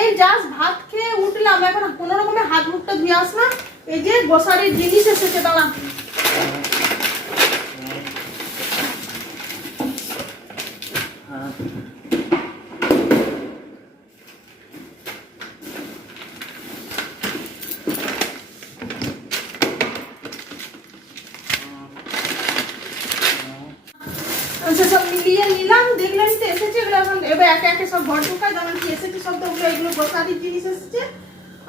এই জাস্ট ভাত খেয়ে উঠলাম, এখন কোনো রকমে হাত মুখটা ধুয়ে আসলাম। এই যে গোসারির জিনিস এসেছে, দাঁড়া। সব মিলিয়ে নিলাম, দেখলেন তো এসেছে এগুলো। এখন এবার একে একে সব ঘর ঢোকায়, যেমন কি এসেছে সব তো ওগুলো, এগুলো গ্রোসারির জিনিস এসেছে।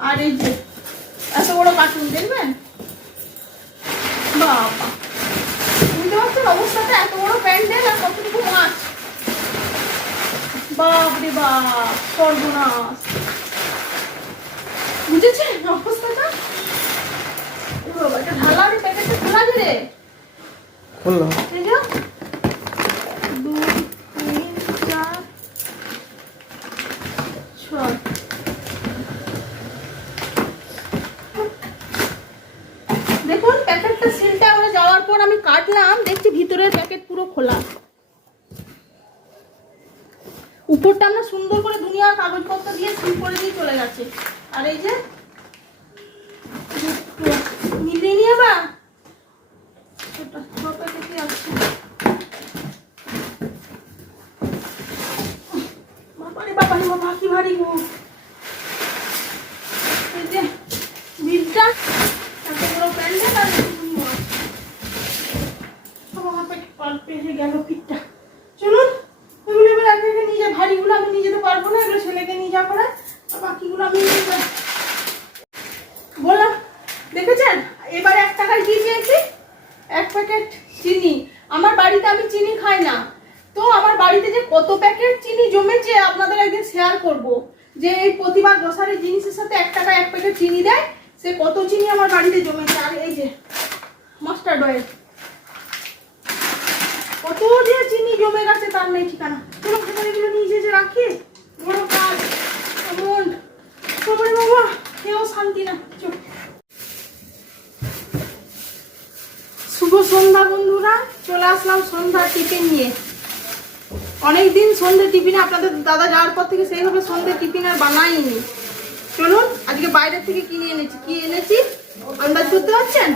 আর এই যে এত বড় কার্টুন দেখবেন, বাবা বুঝতে পারছেন অবস্থাটা, এত বড় প্যান্ডেল আর কতটুকু মাছ, বাপরে বাপ সর্বনাশ, বুঝেছেন অবস্থাটা। বাবা এটা ঢালা, প্যাকেটটা খোলা রে, খুললাম। এই যে 2 3 4 6 দেখুন প্যাকেটটা সিলটা আমরা যাওয়ার পর আমি কাটলাম, দেখছি ভিতরের প্যাকেট পুরো খোলা। উপরটা আমরা সুন্দর করে দুনিয়ার কাগজপত্র দিয়ে সিল করে দিয়ে চলে গেছে। আর এই যে মিলিয়ে নিয়ে বা প্যাকেটই আসছে, বাবারে বাবারে বাবা কি ভারী গো। এই যে বিলটা, এত বড় প্যান্ডেল আর পেয়ে গেল পিঠটা। চলুন এগুলো এবার একে একে নিয়ে যা, ভারীগুলো আমি নিয়ে যেতে পারবো না, এগুলো ছেলেকে নিয়ে যা করে, আর বাকিগুলো আমি নিয়ে যাই বললাম। দেখেছেন এবার 1 টাকায় কি পেয়েছি, 1 প্যাকেট চিনি। আমার বাড়িতে আমি চিনি খাই না, তো আমার বাড়িতে যে কত প্যাকেট চিনি জমেছে আপনাদের একদিন শেয়ার করব, যে এই প্রতিবার গ্রোসারির জিনিসের সাথে 1 টাকায় 1 প্যাকেট চিনি দেয়, সে কত চিনি আমার বাড়িতে জমেছে। আর এই যে মাস্টার্ড অয়েল, কত যে চিনি জমে গেছে তার নেই ঠিকানা। চলো এগুলো নিয়ে যে রাখি, বড় কাজ এমন, বাবারে বাবা কেউ শান্তি না। চল শুভ সন্ধ্যা বন্ধুরা, চলে আসলাম সন্ধ্যার টিফিন নিয়ে। অনেকদিন সন্ধ্যে টিফিনে আপনাদের দাদা যাওয়ার পর থেকে সেইভাবে সন্ধ্যে টিফিন আর বানাইনি। চলুন আজকে বাইরের থেকে কিনে এনেছি, কি এনেছি আন্দাজ করতে পারছেন?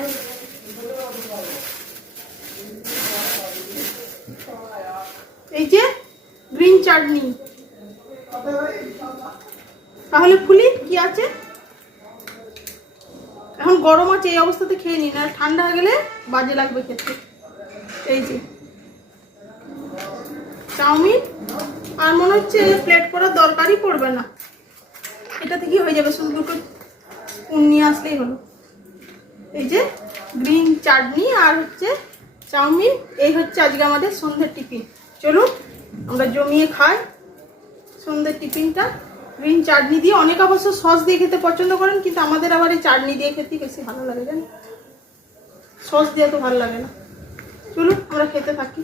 এই যে গ্রিন চাটনি। তাহলে ফুলি কি আছে, এখন গরম আছে এই অবস্থাতে খেয়ে নিন, আর ঠান্ডা হয়ে গেলে বাজে লাগবে খেতে। এই যে চাউমিন, আর মনে হচ্ছে প্লেট করার দরকারই পড়বে না, এটা থেকেই হয়ে যাবে, শুধু দুটো স্পুন নিয়ে আসলেই হলো। এই যে গ্রিন চাটনি আর হচ্ছে চাউমিন, এই হচ্ছে আজকে আমাদের সন্ধ্যের টিফিন। চলুন আমরা জমিয়ে খাই সন্ধ্যের টিফিনটা। গ্রিন চাটনি দিয়ে, অনেক অবশ্য সস দিয়ে খেতে পছন্দ করেন, কিন্তু আমাদের আবার এই চাটনি দিয়ে খেতে বেশি ভালো লাগে, জানেন, সস দিয়ে তো ভালো লাগে না। চলুন আমরা খেতে থাকি।